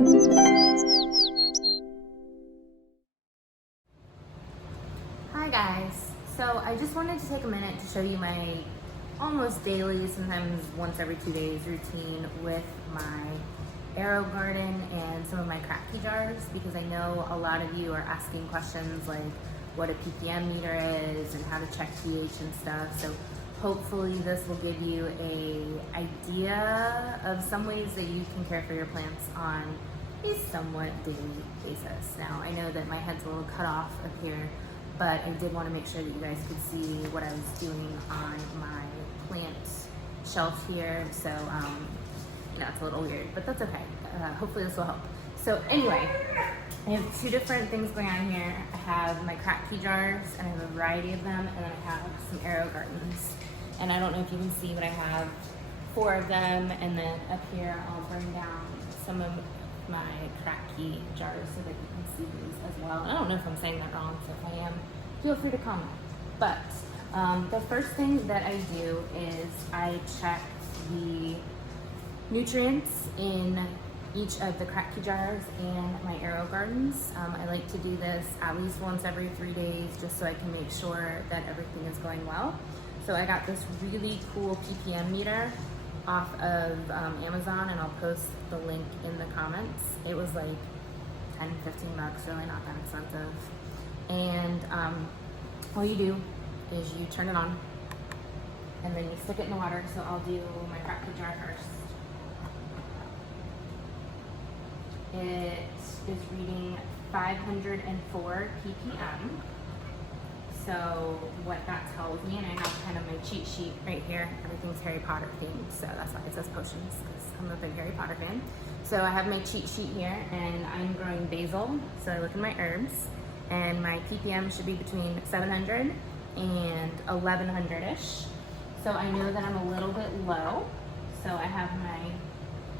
Hi guys, so I just wanted to take a minute to show you my almost daily, sometimes once every 2 days routine with my Aerogarden and some of my Kratky jars, because I know a lot of you are asking questions like what a ppm meter is and how to check pH and stuff. So hopefully this will give you an idea of some ways that you can care for your plants on a somewhat daily basis. Now I know that my head's a little cut off up here, but I did want to make sure that you guys could see what I was doing on my plant shelf here. So, you know, it's a little weird, but that's okay. Hopefully this will help. So anyway, I have two different things going on here. I have my Kratky jars, and I have a variety of them, and then I have some Aerogardens. And I don't know if you can see, but I have 4 of them, and then up here I'll bring down some of my Kratky jars so that you can see these as well. I don't know if I'm saying that wrong, so if I am, feel free to comment. But the first thing that I do is I check the nutrients in each of the Kratky jars and my Aerogardens. I like to do this at least once every 3 days just so I can make sure that everything is going well. So I got this really cool ppm meter off of Amazon, and I'll post the link in the comments. It was like 10, 15 bucks, really not that expensive. And all you do is you turn it on and then you stick it in the water. So I'll do my Kratky jar first. It is reading 504 ppm. So what that tells me, and I have kind of my cheat sheet right here, everything's Harry Potter themed, so that's why it says potions, because I'm a big Harry Potter fan. So I have my cheat sheet here, and I'm growing basil, so I look in my herbs, and my ppm should be between 700 and 1100-ish. So I know that I'm a little bit low, so I have my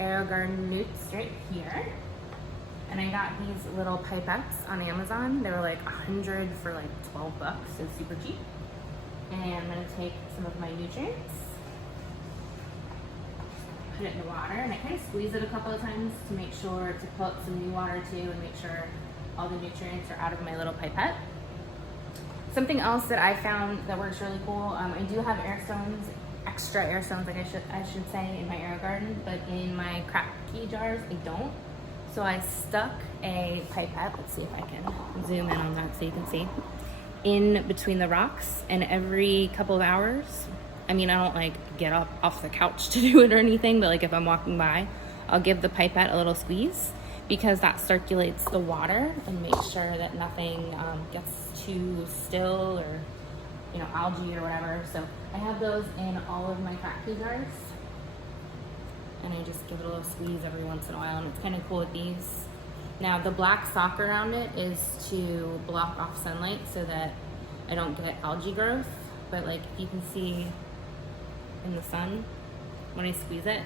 Aerogarden newts right here. And I got these little pipettes on Amazon. They were like 100 for like 12 bucks, so super cheap. And I'm gonna take some of my nutrients, put it in the water, and I kind of squeeze it a couple of times to make sure to put some new water too, and make sure all the nutrients are out of my little pipette. Something else that I found that works really cool, I do have air stones, extra air stones, like I should say, in my Aerogarden, but in my Kratky jars, I don't. So I stuck a pipette, let's see if I can zoom in on that so you can see, in between the rocks, and every couple of hours, I mean, I don't like get up off the couch to do it or anything, but like if I'm walking by, I'll give the pipette a little squeeze, because that circulates the water and makes sure that nothing gets too still or, you know, algae or whatever. So I have those in all of my Kratky jars. And I just give it a little squeeze every once in a while, and it's kind of cool with these. Now the black sock around it is to block off sunlight so that I don't get algae growth, but like you can see in the sun, when I squeeze it,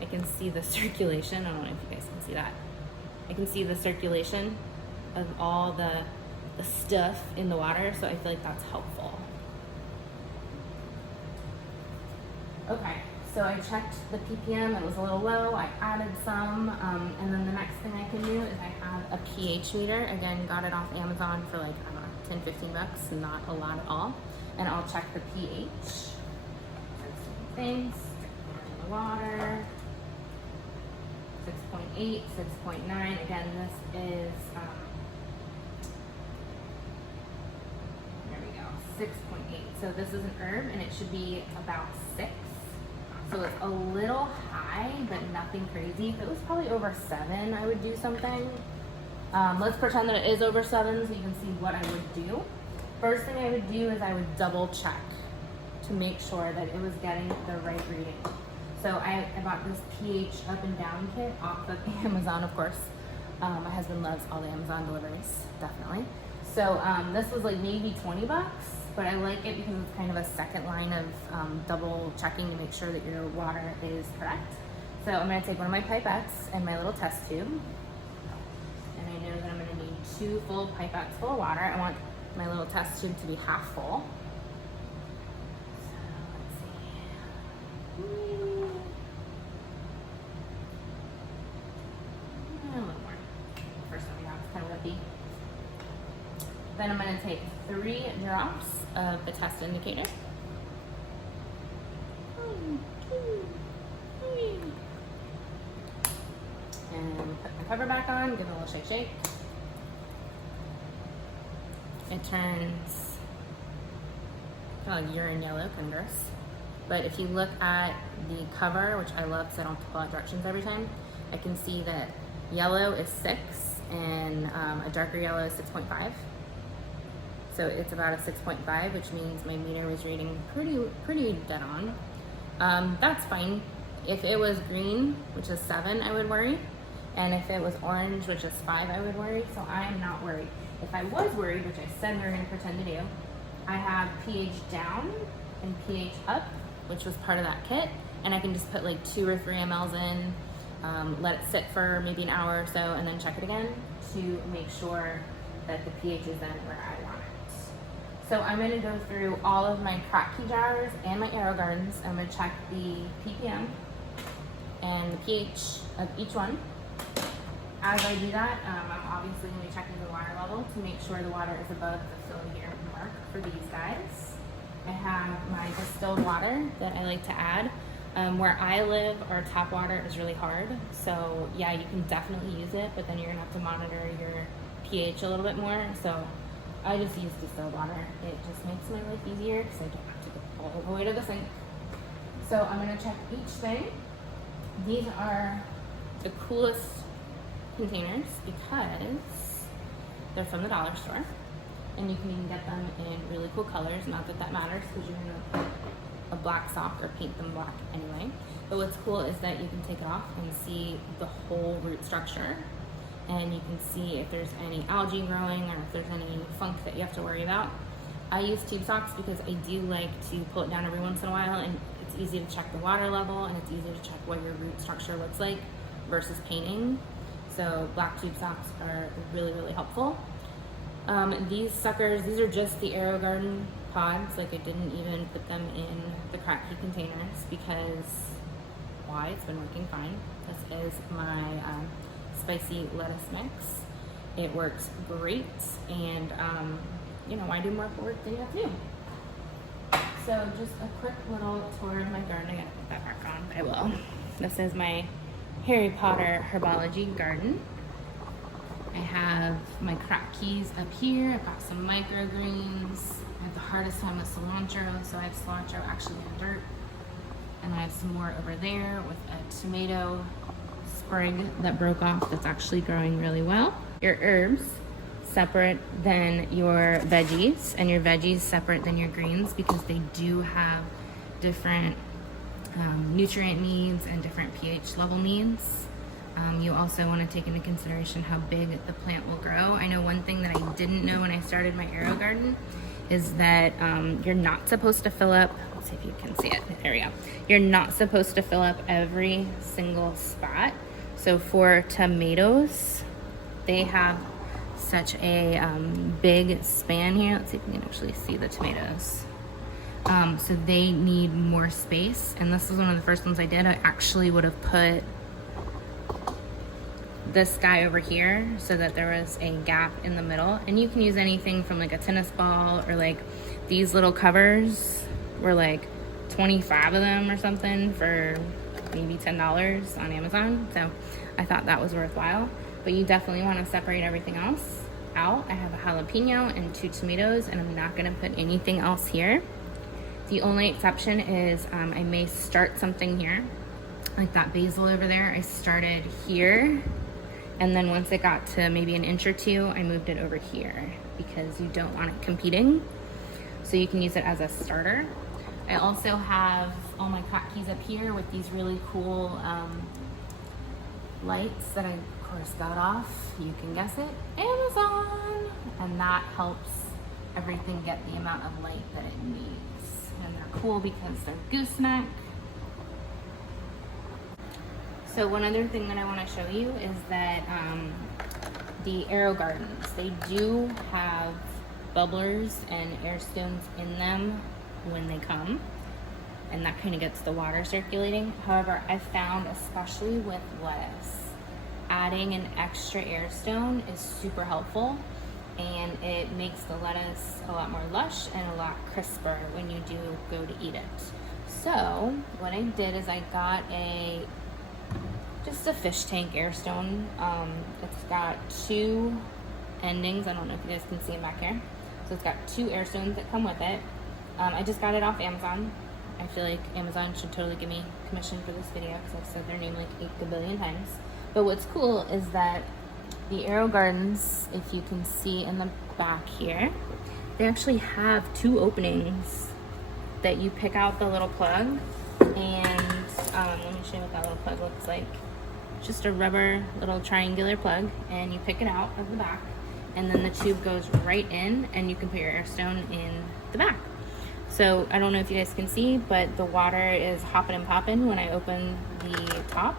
I can see the circulation. I don't know if you guys can see that. I can see the circulation of all the stuff in the water, so I feel like that's helpful. Okay. So I checked the ppm, it was a little low, I added some, and then the next thing I can do is I have a pH meter. Again, got it off Amazon for like, I don't know, 10, 15 bucks, not a lot at all. And I'll check the pH. Things, stick it in the water, 6.8, 6.9. Again, this is, there we go, 6.8. So this is an herb, and it should be about 6. So it's a little high, but nothing crazy. If it was probably over 7, I would do something. Let's pretend that it is over 7 so you can see what I would do. First thing I would do is I would double check to make sure that it was getting the right reading. So I bought this pH up and down kit off of Amazon, of course. My husband loves all the Amazon deliveries, definitely. So this was like maybe 20 bucks. But I like it because it's kind of a second line of double checking to make sure that your water is correct. So I'm gonna take one of my pipettes and my little test tube. And I know that I'm gonna need 2 full pipettes full of water. I want my little test tube to be half full. So let's see. then I'm gonna take 3 drops of the test indicator. And put my cover back on, give it a little shake shake. It turns kind of like urine yellow, kind of gross. But if you look at the cover, which I love because I don't have to pull out directions every time, I can see that yellow is 6 and a darker yellow is 6.5. So it's about a 6.5, which means my meter was reading pretty dead on. That's fine. If it was green, which is 7, I would worry. And if it was orange, which is 5, I would worry. So I am not worried. If I was worried, which I said we were gonna pretend to do, I have pH down and pH up, which was part of that kit. And I can just put like 2 or 3 mLs in, let it sit for maybe an hour or so, and then check it again to make sure that the pH is then where I want it. So I'm gonna go through all of my Kratky jars and my Aerogardens. I'm gonna check the ppm and the pH of each one. As I do that, I'm obviously going to be checking the water level to make sure the water is above the fill here mark for these guys. I have my distilled water that I like to add. Where I live, our tap water is really hard. So yeah, you can definitely use it, but then you're going to have to monitor your pH a little bit more. So I just use distilled water. It just makes my life easier because I don't have to go all the way to the sink. So I'm going to check each thing. These are the coolest containers because they're from the dollar store, and you can even get them in really cool colors. Not that that matters because you're gonna put a black sock or paint them black anyway. But what's cool is that you can take it off and see the whole root structure, and you can see if there's any algae growing or if there's any funk that you have to worry about. I use tube socks because I do like to pull it down every once in a while, and it's easy to check the water level and it's easy to check what your root structure looks like versus painting. So black tube socks are really, really helpful. These suckers, these are just the Aerogarden pods. Like I didn't even put them in the Kratky containers because why? It's been working fine. This is my spicy lettuce mix. It works great, and you know, why do more work than you have to do? So just a quick little tour of my garden. I gotta put that back on, but I will. This is my Harry Potter herbology garden. I have my Kratkys up here. I've got some microgreens. I have the hardest time with cilantro, so I have cilantro actually in dirt. And I have some more over there with a tomato sprig that broke off that's actually growing really well. Your herbs separate than your veggies, and your veggies separate than your greens because they do have different nutrient needs and different pH level needs. You also want to take into consideration how big the plant will grow. I know one thing that I didn't know when I started my Aerogarden is that you're not supposed to fill up, let's see if you can see it, there we go. You're not supposed to fill up every single spot. So for tomatoes, they have such a big span here. Let's see if you can actually see the tomatoes. So they need more space, and this is one of the first ones I did. I actually would have put this guy over here so that there was a gap in the middle, and you can use anything from like a tennis ball, or like these little covers were like 25 of them or something for maybe $10 on Amazon, so I thought that was worthwhile. But you definitely want to separate everything else out. I have a jalapeno and 2 tomatoes, and I'm not going to put anything else here. The only exception is I may start something here, like that basil over there. I started here, and then once it got to maybe an inch or 2, I moved it over here because you don't want it competing. So you can use it as a starter. I also have all my Kratkys up here with these really cool lights that I, of course, got off, you can guess it, Amazon. And that helps everything get the amount of light that it needs. And they're cool because they're gooseneck. So one other thing that I want to show you is that the Aerogardens, they do have bubblers and air stones in them when they come, and that kind of gets the water circulating. However, I found, especially with lettuce, adding an extra air stone is super helpful. and it makes the lettuce a lot more lush and a lot crisper when you do go to eat it. So what I did is I got just a fish tank air stone. It's got 2 endings. I don't know if you guys can see them back here. So it's got 2 air stones that come with it. I just got it off Amazon. I feel like Amazon should totally give me commission for this video because I've said their name like 8 billion times. But what's cool is that the Aerogardens, if you can see in the back here, they actually have 2 openings that you pick out the little plug, and let me show you what that little plug looks like. Just a rubber little triangular plug, and you pick it out of the back, and then the tube goes right in, and you can put your air stone in the back. So I don't know if you guys can see, but the water is hopping and popping when I open the top.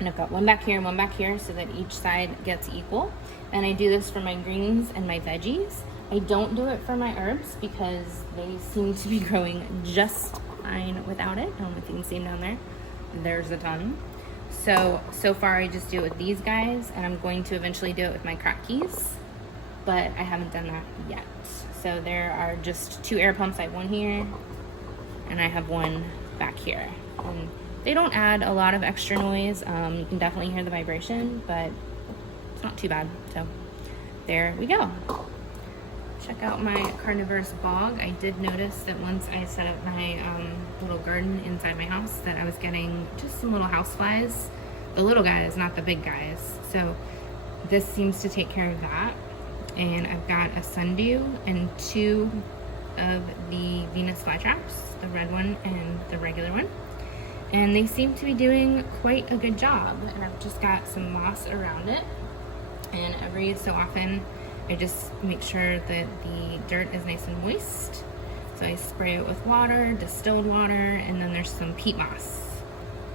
And I've got one back here and one back here so that each side gets equal. And I do this for my greens and my veggies. I don't do it for my herbs because they seem to be growing just fine without it. I don't know if you can see them down there. There's a ton. So far I just do it with these guys, and I'm going to eventually do it with my Kratkys, but I haven't done that yet. So there are just 2 air pumps. I have one here, and I have one back here. And they don't add a lot of extra noise. You can definitely hear the vibration, but it's not too bad. So there we go. Check out my carnivorous bog. I did notice that once I set up my little garden inside my house that I was getting just some little houseflies. The little guys, not the big guys. So this seems to take care of that. And I've got a sundew and 2 of the Venus flytraps, the red one and the regular one. And they seem to be doing quite a good job. And I've just got some moss around it. And every so often, I just make sure that the dirt is nice and moist. So I spray it with water, distilled water, and then there's some peat moss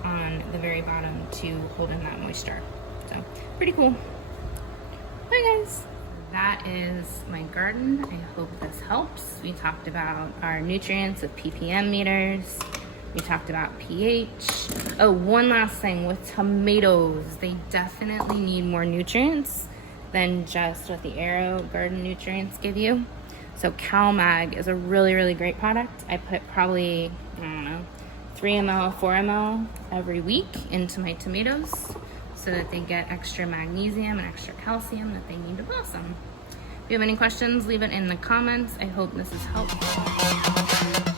on the very bottom to hold in that moisture. So pretty cool. Bye guys. That is my garden. I hope this helps. We talked about our nutrients with ppm meters. We talked about pH. Oh, one last thing with tomatoes. They definitely need more nutrients than just what the Aerogarden nutrients give you. So CalMag is a really, really great product. I put probably, I don't know, 3 ml, 4 ml every week into my tomatoes so that they get extra magnesium and extra calcium that they need to blossom. If you have any questions, leave it in the comments. I hope this is helpful.